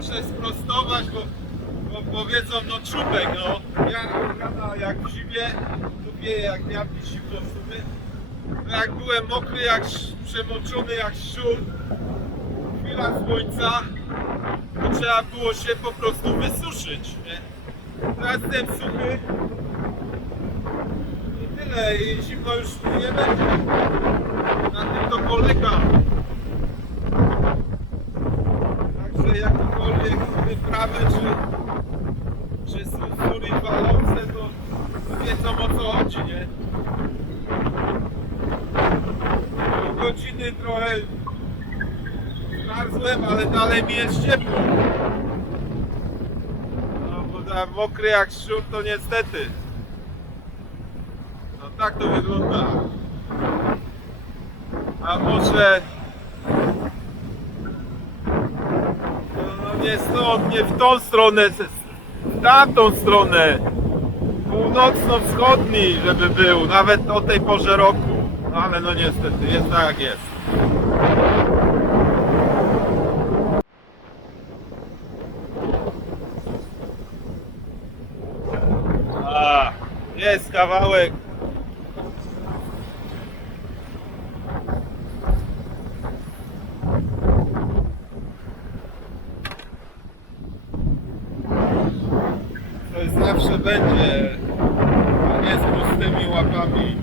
muszę sprostować, bo, bo powiedzą, no czubek, no. Ja rana jak w zimie, tu wieje jak wiatr zimno w sumie. No jak byłem mokry, jak przemoczony jak szczur, chwila słońca, to trzeba było się po prostu wysuszyć, nie? Teraz jestem suchy i tyle, i zimno już nie będzie. Także jakiekolwiek wyprawy czy, czy sury walące, to wiedzą o co chodzi, nie? Godziny trochę zmarzłem, ale dalej mi jest ciepło. No bo tak mokry jak szczur to niestety. No tak to wygląda. A może nie stąd, nie w tą stronę, w tamtą stronę. Północno-wschodni, żeby był, nawet o tej porze roku. No ale no niestety, jest tak jak jest. A, jest kawałek. To jest zawsze będzie, nie z pustymi łapami.